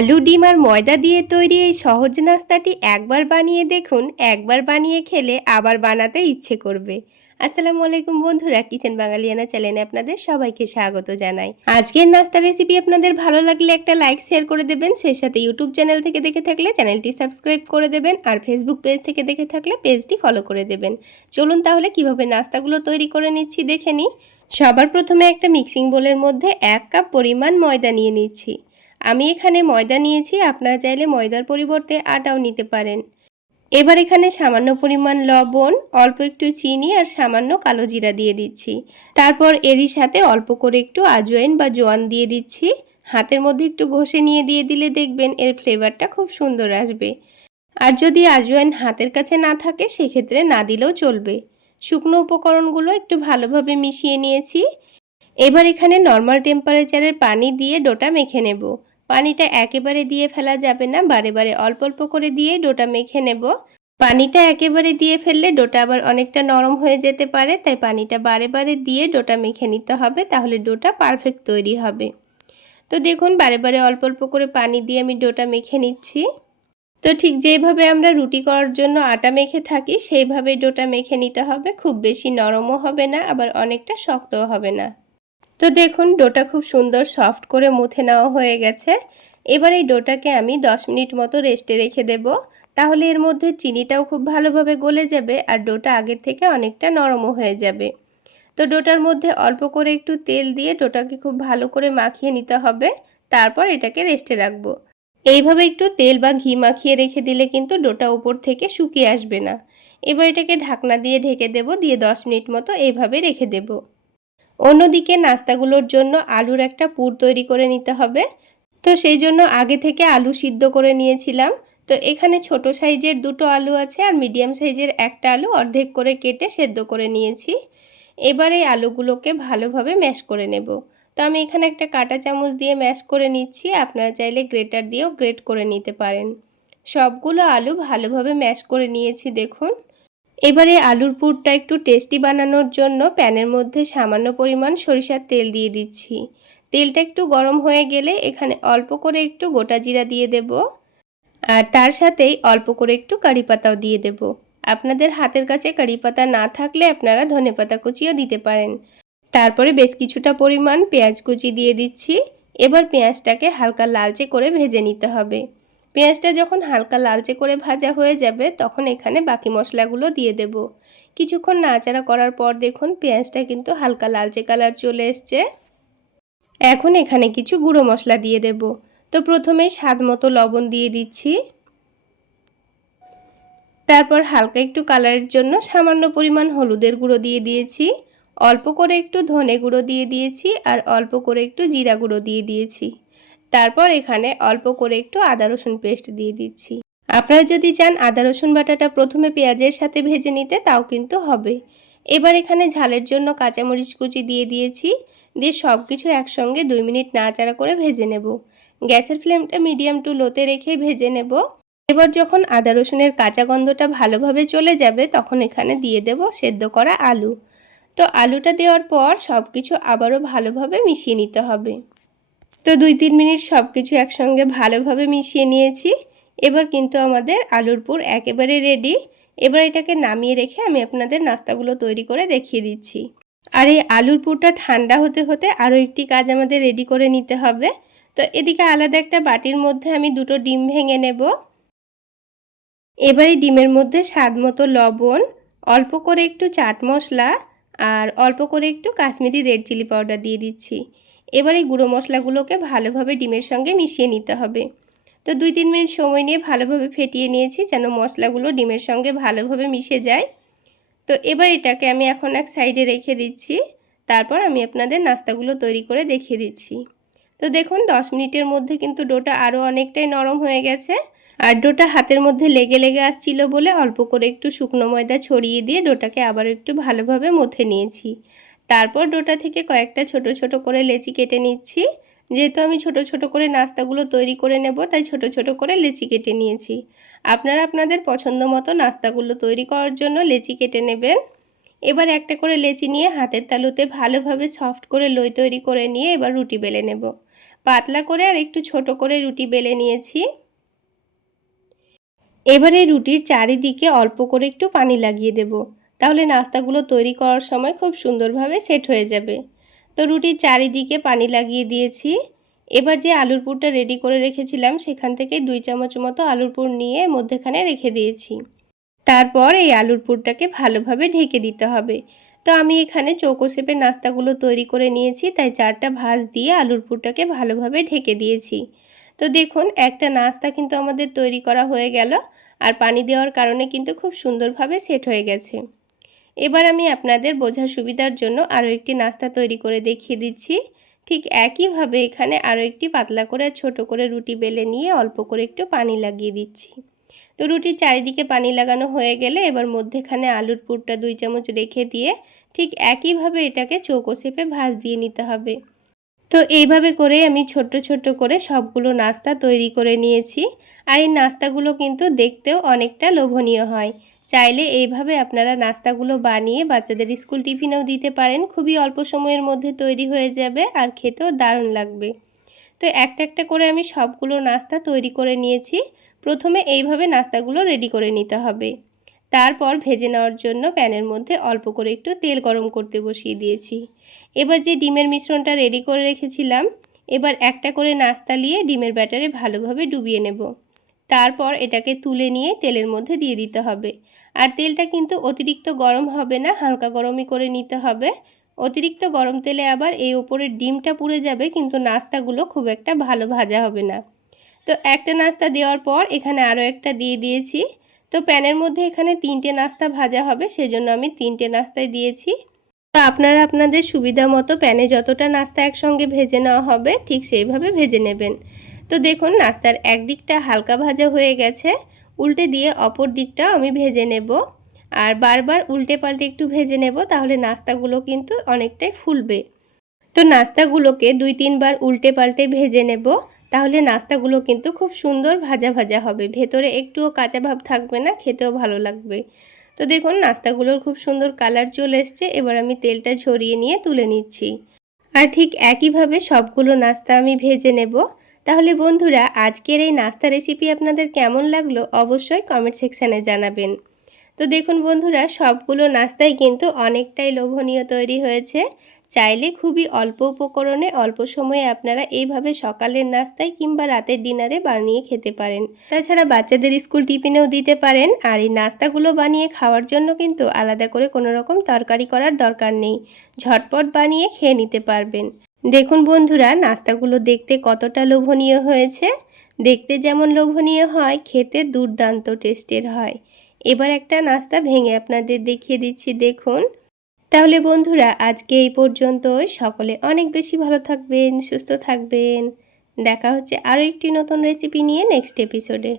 আলু, ডিম আর ময়দা দিয়ে তৈরি এই সহজ নাস্তাটি একবার বানিয়ে দেখুন, একবার বানিয়ে খেলে আবার বানাতে ইচ্ছে করবে। আসসালামু আলাইকুম বন্ধুরা, কিচেন বাঙালিয়ানা চ্যানেলে আপনাদের সবাইকে স্বাগত জানাই। আজকের নাস্তা রেসিপি আপনাদের ভালো লাগলে একটা লাইক শেয়ার করে দেবেন, সেই সাথে ইউটিউব চ্যানেল থেকে দেখে থাকলে চ্যানেলটি সাবস্ক্রাইব করে দেবেন আর ফেসবুক পেজ থেকে দেখে থাকলে পেজটি ফলো করে দেবেন। চলুন তাহলে কীভাবে নাস্তাগুলো তৈরি করে নিচ্ছি দেখে নিই। সবার প্রথমে একটা মিক্সিং বোলের মধ্যে এক কাপ পরিমাণ ময়দা নিয়ে নিচ্ছি। আমি এখানে ময়দা নিয়েছি, আপনারা চাইলে ময়দার পরিবর্তে আটাও নিতে পারেন। এবার এখানে সামান্য পরিমাণ লবণ, অল্প একটু চিনি আর সামান্য কালো জিরা দিয়ে দিচ্ছি। তারপর এরই সাথে অল্প করে একটু আজওয়াইন বা জোয়ান দিয়ে দিচ্ছি। হাতের মধ্যে একটু ঘষে নিয়ে দিয়ে দিলে দেখবেন এর ফ্লেভারটা খুব সুন্দর আসবে। আর যদি আজওয়াইন হাতের কাছে না থাকে, সেক্ষেত্রে না দিলেও চলবে। শুকনো উপকরণগুলো একটু ভালোভাবে মিশিয়ে নিয়েছি। এবার এখানে নর্মাল টেম্পারেচারের পানি দিয়ে ডোটা মেখে নেব। পানিটা একেবারে দিয়ে ফেলা যাবে না, বারে বারে অল্প অল্প করে দিয়ে ডোটা মেখে নেব। পানিটা একেবারে দিয়ে ফেললে ডোটা আবার অনেকটা নরম হয়ে যেতে পারে, তাই পানিটা বারে বারে দিয়ে ডোটা মেখে নিতে হবে, তাহলে ডোটা পারফেক্ট তৈরি হবে। তো দেখুন, বারে বারে অল্প অল্প করে পানি দিয়ে আমি ডোটা মেখে নিচ্ছি। তো ঠিক যেভাবে আমরা রুটি করার জন্য আটা মেখে থাকি, সেইভাবে ডোটা মেখে নিতে হবে, খুব বেশি নরমও হবে না, আবার অনেকটা শক্তও হবে না। তো দেখুন, ডোটা খুব সুন্দর সফট করে মুথে নেওয়া হয়ে গেছে। এবার এই ডোটাকে আমি 10 মিনিট মতো রেস্টে রেখে দেব। তাহলে এর মধ্যে চিনিটাও খুব ভালোভাবে গলে যাবে আর ডোটা আগের থেকে অনেকটা নরমও হয়ে যাবে। তো ডোটার মধ্যে অল্প করে একটু তেল দিয়ে ডোটাকে খুব ভালো করে মাখিয়ে নিতে হবে। তারপর এটাকে রেস্টে রাখব। এইভাবে একটু তেল বা ঘি মাখিয়ে রেখে দিলে কিন্তু ডোটা উপর থেকে শুকিয়ে আসবে না। এবার এটাকে ঢাকনা দিয়ে ঢেকে দেব, দিয়ে 10 মিনিট মতো এইভাবে রেখে দেবো। অন্যদিকে নাস্তাগুলোর জন্য আলুর একটা পুর তৈরি করে নিতে হবে। তো সেই জন্য আগে থেকে আলু সিদ্ধ করে নিয়েছিলাম। তো এখানে ছোট সাইজের দুটো আলু আছে আর মিডিয়াম সাইজের একটা আলু অর্ধেক করে কেটে সেদ্ধ করে নিয়েছি। এবার এই আলুগুলোকে ভালোভাবে ম্যাশ করে নেব। তো আমি এখানে একটা কাটা চামচ দিয়ে ম্যাশ করে নিচ্ছি। আপনারা চাইলে গ্রেটার দিয়েও গ্রেট করে নিতে পারেন। সবগুলো আলু ভালোভাবে ম্যাশ করে নিয়েছি দেখুন। এবারে আলুর পুরটা একটু টেস্টি বানানোর জন্য প্যানের মধ্যে সামান্য পরিমাণ সরিষার তেল দিয়ে দিচ্ছি। তেলটা একটু গরম হয়ে গেলে এখানে অল্প করে একটু গোটা জিরা দিয়ে দেব। আর তার সাথেই অল্প করে একটু কারি পাতাও দিয়ে দেব। আপনাদের হাতের কাছে কারি পাতা না থাকলে আপনারা ধনে পাতা কুচিও দিতে পারেন। তারপরে বেশ কিছুটা পরিমাণ পেঁয়াজ কুচি দিয়ে দিচ্ছি। এবার পেঁয়াজটাকে হালকা লালচে করে ভেজে নিতে হবে। পেঁয়াজটা যখন হালকা লালচে করে ভাজা হয়ে যাবে, তখন এখানে বাকি মশলাগুলো দিয়ে দেব। কিছুক্ষণ নাচাড়া করার পর দেখুন পেঁয়াজটা কিন্তু হালকা লালচে কালার চলে এসছে। এখন এখানে কিছু গুঁড়ো মশলা দিয়ে দেব। তো প্রথমে স্বাদ মতো লবণ দিয়ে দিচ্ছি। তারপর হালকা একটু কালারের জন্য সামান্য পরিমাণ হলুদের গুঁড়ো দিয়ে দিয়েছি। অল্প করে একটু ধনে গুঁড়ো দিয়ে দিয়েছি আর অল্প করে একটু জিরা গুঁড়ো দিয়ে দিয়েছি। তারপর এখানে অল্প করে একটু আদা রসুন পেস্ট দিয়ে দিচ্ছি। আপনারা যদি চান আদা রসুন বাটাটা প্রথমে পেঁয়াজের সাথে ভেজে নিতে, তাও কিন্তু হবে। এবার এখানে ঝালের জন্য কাঁচামরিচ কুচি দিয়ে দিয়েছি। দিয়ে সব কিছু একসঙ্গে দুই মিনিট নাড়াচাড়া করে ভেজে নেব। গ্যাসের ফ্লেমটা মিডিয়াম টু লোতে রেখে ভেজে নেব। এবার যখন আদা রসুনের কাঁচা গন্ধটা ভালোভাবে চলে যাবে, তখন এখানে দিয়ে দেব সেদ্ধ করা আলু। তো আলুটা দেওয়ার পর সব কিছু আবারও ভালোভাবে মিশিয়ে নিতে হবে। তো দুই তিন মিনিট সব কিছু একসঙ্গে ভালোভাবে মিশিয়ে নিয়েছি। এবার কিন্তু আমাদের আলুর পুর একেবারে রেডি এবার এটাকে নামিয়ে রেখে আমি আপনাদের নাস্তাগুলো তৈরি করে দেখিয়ে দিচ্ছি। আর এই আলুর পুরটা ঠান্ডা হতে হতে আরও একটি কাজ আমাদের রেডি করে নিতে হবে। তো এদিকে আলাদা একটা বাটির মধ্যে আমি দুটো ডিম ভেঙে নেব। এবারে ডিমের মধ্যে স্বাদ মতো লবণ, অল্প করে একটু চাট মশলা আর অল্প করে একটু কাশ্মীরি রেড চিলি পাউডার দিয়ে দিচ্ছি। এবার এই গুঁড়ো মশলাগুলোকে ভালোভাবে ডিমের সঙ্গে মিশিয়ে নিতে হবে। তো দুই তিন মিনিট সময় নিয়ে ভালোভাবে ফেটিয়ে নিয়েছি যেন মশলাগুলো ডিমের সঙ্গে ভালোভাবে মিশে যায়। তো এবার এটাকে আমি এখন এক সাইডে রেখে দিচ্ছি। তারপর আমি আপনাদের নাস্তাগুলো তৈরি করে দেখিয়ে দিচ্ছি। তো দেখুন, দশ মিনিটের মধ্যে কিন্তু ডোটা আরও অনেকটাই নরম হয়ে গেছে। আর ডোটা হাতের মধ্যে লেগে লেগে আসছিল বলে অল্প করে একটু শুকনো ময়দা ছড়িয়ে দিয়ে ডোটাকে আবার একটু ভালোভাবে মথে নিয়েছি। তারপর ডোটা থেকে কয়েকটা ছোট ছোট করে লেচি কেটে নিচ্ছি। যেহেতু আমি ছোট ছোট করে নাস্তাগুলো তৈরি করে নেব, তাই ছোট ছোট করে লেচি কেটে নিয়েছি। আপনারা আপনাদের পছন্দ মতো নাস্তাগুলো তৈরি করার জন্য লেচি কেটে নেবেন। এবার একটা করে লেচি নিয়ে হাতের তালুতে ভালোভাবে সফট করে লই তৈরি করে নিয়ে এবার রুটি বেলে নেব। পাতলা করে আর একটু ছোট করে রুটি বেলে নিয়েছি। এবারে রুটির চারিদিকে অল্প করে একটু পানি লাগিয়ে দেব। তাহলে নাস্তাগুলো তৈরি করার সময় খুব সুন্দরভাবে সেট হয়ে যাবে। তো রুটির চারিদিকে পানি লাগিয়ে দিয়েছি। এবার যে আলুর পুরটা রেডি করে রেখেছিলাম, সেখান থেকে দুই চামচ মতো আলুর পুর নিয়ে মধ্যেখানে রেখে দিয়েছি। তারপর এই আলুর পুরটাকে ভালোভাবে ঢেকে দিতে হবে। তো আমি এখানে চৌকো শেপের নাস্তাগুলো তৈরি করে নিয়েছি, তাই চারটা ভাঁজ দিয়ে আলুর পুরটাকে ভালোভাবে ঢেকে দিয়েছি। তো দেখুন, একটা নাস্তা কিন্তু আমাদের তৈরি করা হয়ে গেল, আর পানি দেওয়ার কারণে কিন্তু খুব সুন্দরভাবে সেট হয়ে গেছে। এবার আমি আপনাদের বোঝার সুবিধার জন্য আরও একটি নাস্তা তৈরি করে দেখিয়ে দিচ্ছি। ঠিক একইভাবে এখানে আরও একটি পাতলা করে ছোট করে রুটি বেলে নিয়ে অল্প করে একটু পানি লাগিয়ে দিচ্ছি। তো রুটির চারিদিকে পানি লাগানো হয়ে গেলে এবার মধ্যেখানে আলুর পুরটা দুই চামচ রেখে দিয়ে ঠিক একইভাবে এটাকে চৌকো শেপে ভাজ দিয়ে নিতে হবে। তো এইভাবে করে আমি ছোট্ট ছোট্ট করে সবগুলো নাস্তা তৈরি করে নিয়েছি। আর এই নাস্তাগুলো কিন্তু দেখতেও অনেকটা লোভনীয় হয়। চাইলে এইভাবে আপনারা নাস্তাগুলো বানিয়ে বাচ্চাদের স্কুল টিফিনেও দিতে পারেন। খুবই অল্প সময়ের মধ্যে তৈরি হয়ে যাবে আর খেতেও দারুণ লাগবে। তো একটা একটা করে আমি সবগুলো নাস্তা তৈরি করে নিয়েছি। প্রথমে এইভাবে নাস্তাগুলো রেডি করে নিতে হবে। তারপর ভেজে নেওয়ার জন্য প্যানের মধ্যে অল্প করে একটু তেল গরম করতে বসিয়ে দিয়েছি। এবার যে ডিমের মিশ্রণটা রেডি করে রেখেছিলাম, এবার একটা করে নাস্তা নিয়ে ডিমের ব্যাটারে ভালোভাবে ডুবিয়ে নেব। তারপর এটাকে তুলে নিয়ে তেলের মধ্যে দিয়ে দিতে হবে। আর তেলটা কিন্তু অতিরিক্ত গরম হবে না, হালকা গরমই করে নিতে হবে। অতিরিক্ত গরম তেলে আবার এই ওপরের ডিমটা পুড়ে যাবে, কিন্তু নাস্তাগুলো খুব একটা ভালো ভাজা হবে না। তো একটা নাস্তা দেওয়ার পর এখানে আরও একটা দিয়ে দিয়েছি। তো প্যানের মধ্যে এখানে তিনটে নাস্তা ভাজা হবে, সেজন্য আমি তিনটে নাস্তায় দিয়েছি। তো আপনারা আপনাদের সুবিধা মতো প্যানে যতটা নাস্তা একসঙ্গে ভেজে নেওয়া হবে, ঠিক সেইভাবে ভেজে নেবেন। তো দেখুন, নাস্তার একদিকটা হালকা ভাজা হয়ে গেছে। উল্টে দিয়ে অপর দিকটাও আমি ভেজে নেব। আর বারবার উল্টে পাল্টে একটু ভেজে নেব, তাহলে নাস্তাগুলো কিন্তু অনেকটাই ফুলবে। তো নাস্তাগুলোকে দুই তিনবার উল্টে পাল্টে ভেজে নেব। তাহলে নাস্তাগুলো কিন্তু খুব সুন্দর ভাজা ভাজা হবে। ভেতরে একটুও কাঁচা ভাব থাকবে না, খেতেও ভালো লাগবে। তো দেখুন, নাস্তাগুলোর খুব সুন্দর কালার চলে এসছে। এবার আমি তেলটা ঝরিয়ে নিয়ে তুলে নিচ্ছি। আর ঠিক একইভাবে সবগুলো নাস্তা আমি ভেজে নেব। তাহলে বন্ধুরা, আজকের এই নাস্তা রেসিপি আপনাদের কেমন লাগল অবশ্যই কমেন্ট সেকশানে জানাবেন। তো দেখুন বন্ধুরা, সবগুলো নাস্তাই কিন্তু অনেকটাই লোভনীয় তৈরি হয়েছে। চাইলে খুবই অল্প উপকরণে অল্প সময়ে আপনারা এইভাবে সকালের নাস্তায় কিংবা রাতের ডিনারে বানিয়ে খেতে পারেন। তাছাড়া বাচ্চাদের স্কুল টিফিনেও দিতে পারেন। আর এই নাস্তাগুলো বানিয়ে খাওয়ার জন্য কিন্তু আলাদা করে কোনো রকম তরকারি করার দরকার নেই। ঝটপট বানিয়ে খেয়ে নিতে পারবেন। দেখুন বন্ধুরা, নাস্তাগুলো দেখতে কতটা লোভনীয় হয়েছে। দেখতে যেমন লোভনীয় হয়, খেতে দুর্দান্ত টেস্টের হয়। এবার একটা নাস্তা ভেঙে আপনাদের দেখিয়ে দিচ্ছি, দেখুন। তাহলে বন্ধুরা, আজকে এই পর্যন্ত সকলে অনেক বেশি ভালো থাকবেন, সুস্থ থাকবেন। দেখা হচ্ছে আরও একটি নতুন রেসিপি নিয়ে নেক্সট এপিসোডে